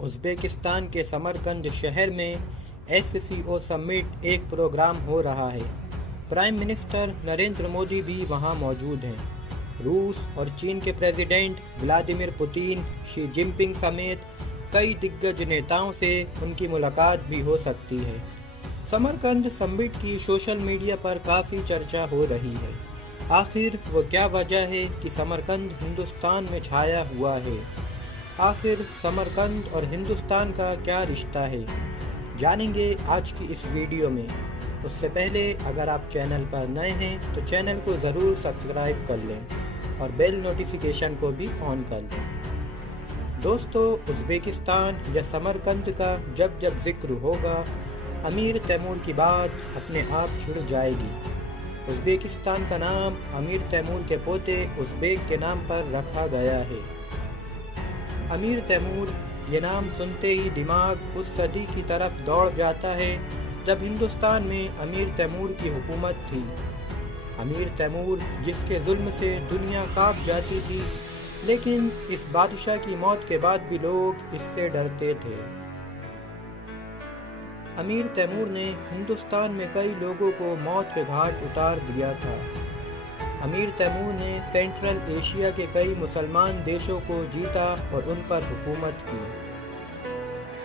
Uzbekistan کے سمرقند شہر میں SCO سمٹ ایک پروگرام ہو رہا ہے۔ پرائم منسٹر نریندر مودی بھی وہاں موجود ہیں۔ روس اور چین کے پریزیڈنٹ ولادیمیر پوتین، شی جن پنگ سمیت کئی دگج نیتاؤں سے ان کی ملاقات بھی ہو سکتی ہے۔ سمرقند سمٹ کی سوشل میڈیا پر کافی چرچا ہو رہی ہے۔ آخر وہ کیا وجہ ہے کہ سمرقند ہندوستان میں چھایا ہوا ہے؟ آخر سمرقند اور ہندوستان کا کیا رشتہ ہے؟ جانیں گے آج کی اس ویڈیو میں۔ اس سے پہلے اگر آپ چینل پر نئے ہیں تو چینل کو ضرور سبسکرائب کر لیں اور بیل نوٹیفیکیشن کو بھی آن کر لیں۔ دوستو، ازبیکستان یا سمرقند کا جب ذکر ہوگا، امیر تیمور کی بات اپنے آپ چھڑ جائے گی۔ ازبیکستان کا نام امیر تیمور کے پوتے ازبیک کے نام پر رکھا گیا ہے۔ امیر تیمور، یہ نام سنتے ہی دماغ اس صدی کی طرف دوڑ جاتا ہے جب ہندوستان میں امیر تیمور کی حکومت تھی۔ امیر تیمور جس کے ظلم سے دنیا کانپ جاتی تھی، لیکن اس بادشاہ کی موت کے بعد بھی لوگ اس سے ڈرتے تھے۔ امیر تیمور نے ہندوستان میں کئی لوگوں کو موت کے گھاٹ اتار دیا تھا۔ امیر تیمور نے سینٹرل ایشیا کے کئی مسلمان دیشوں کو جیتا اور ان پر حکومت کی۔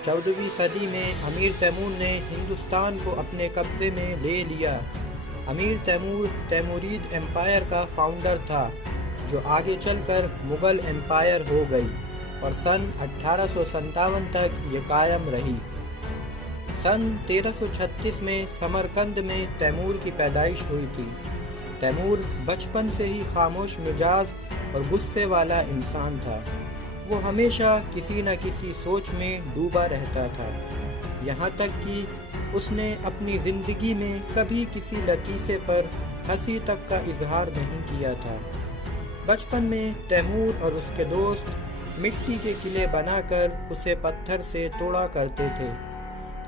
14ویں صدی میں امیر تیمور نے ہندوستان کو اپنے قبضے میں لے لیا۔ امیر تیمور تیمورید ایمپائر کا فاؤنڈر تھا، جو آگے چل کر مغل ایمپائر ہو گئی اور سن 1857 تک یہ قائم رہی۔ سن 1336 میں سمرقند میں تیمور کی پیدائش ہوئی تھی۔ تیمور بچپن سے ہی خاموش مزاج اور غصے والا انسان تھا۔ وہ ہمیشہ کسی نہ کسی سوچ میں ڈوبا رہتا تھا، یہاں تک کہ اس نے اپنی زندگی میں کبھی کسی لطیفے پر ہنسی تک کا اظہار نہیں کیا تھا۔ بچپن میں تیمور اور اس کے دوست مٹی کے قلعے بنا کر اسے پتھر سے توڑا کرتے تھے،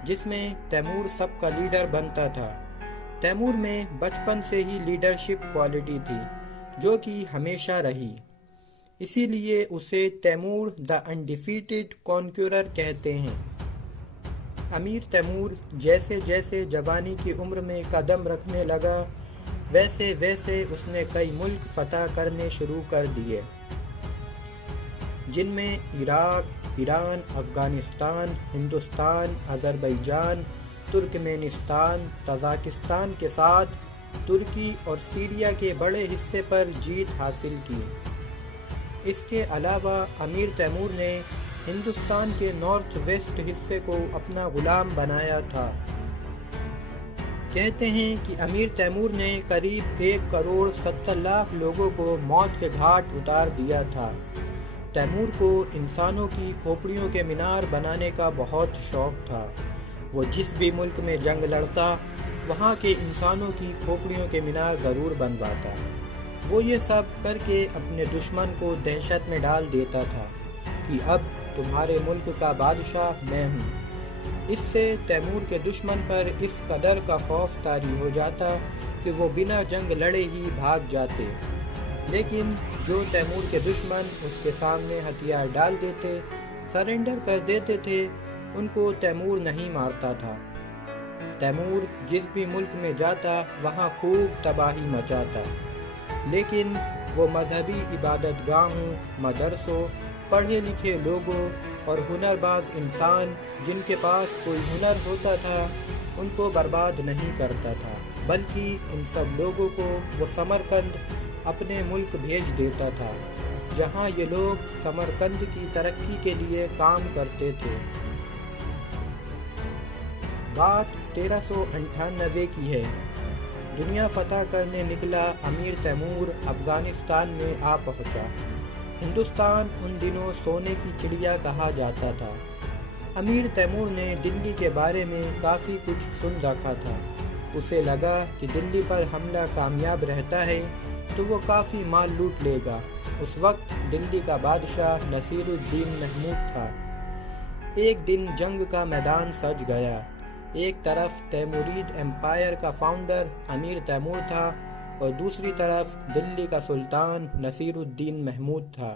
جس میں تیمور سب کا لیڈر بنتا تھا۔ تیمور میں بچپن سے ہی لیڈرشپ کوالٹی تھی، جو کہ ہمیشہ رہی۔ اسی لیے اسے تیمور دی انڈیفیٹڈ کانکورر کہتے ہیں۔ امیر تیمور جیسے جیسے جوانی کی عمر میں قدم رکھنے لگا، ویسے ویسے اس نے کئی ملک فتح کرنے شروع کر دیے، جن میں عراق، ایران، افغانستان، ہندوستان، آذربائیجان، ترکمینستان، تاجکستان کے ساتھ ترکی اور سیریا کے بڑے حصے پر جیت حاصل کی۔ اس کے علاوہ امیر تیمور نے ہندوستان کے نارتھ ویسٹ حصے کو اپنا غلام بنایا تھا۔ کہتے ہیں کہ امیر تیمور نے قریب 1,70,00,000 لوگوں کو موت کے گھاٹ اتار دیا تھا۔ تیمور کو انسانوں کی کھوپڑیوں کے مینار بنانے کا بہت شوق تھا۔ وہ جس بھی ملک میں جنگ لڑتا، وہاں کے انسانوں کی کھوپڑیوں کے مینار ضرور بنواتا۔ وہ یہ سب کر کے اپنے دشمن کو دہشت میں ڈال دیتا تھا کہ اب تمہارے ملک کا بادشاہ میں ہوں۔ اس سے تیمور کے دشمن پر اس قدر کا خوف طاری ہو جاتا کہ وہ بنا جنگ لڑے ہی بھاگ جاتے۔ لیکن جو تیمور کے دشمن اس کے سامنے ہتھیار ڈال دیتے، سرنڈر کر دیتے تھے، ان کو تیمور نہیں مارتا تھا۔ تیمور جس بھی ملک میں جاتا، وہاں خوب تباہی مچاتا۔ لیکن وہ مذہبی عبادت گاہوں، مدرسوں، پڑھے لکھے لوگوں اور ہنرباز انسان جن کے پاس کوئی ہنر ہوتا تھا، ان کو برباد نہیں کرتا تھا، بلکہ ان سب لوگوں کو وہ سمرقند اپنے ملک بھیج دیتا تھا، جہاں یہ لوگ سمرقند کی ترقی کے لیے کام کرتے تھے۔ بات 1398 کی ہے۔ دنیا فتح کرنے نکلا امیر تیمور افغانستان میں آ پہنچا۔ ہندوستان ان دنوں سونے کی چڑیا کہا جاتا تھا۔ امیر تیمور نے دلی کے بارے میں کافی کچھ سن رکھا تھا۔ اسے لگا کہ دلی پر حملہ کامیاب رہتا ہے تو وہ کافی مال لوٹ لے گا۔ اس وقت دلی کا بادشاہ نصیر الدین محمود تھا۔ ایک دن جنگ کا میدان سج گیا۔ ایک طرف تیمورید ایمپائر کا فاؤنڈر امیر تیمور تھا اور دوسری طرف دلی کا سلطان نصیر الدین محمود تھا۔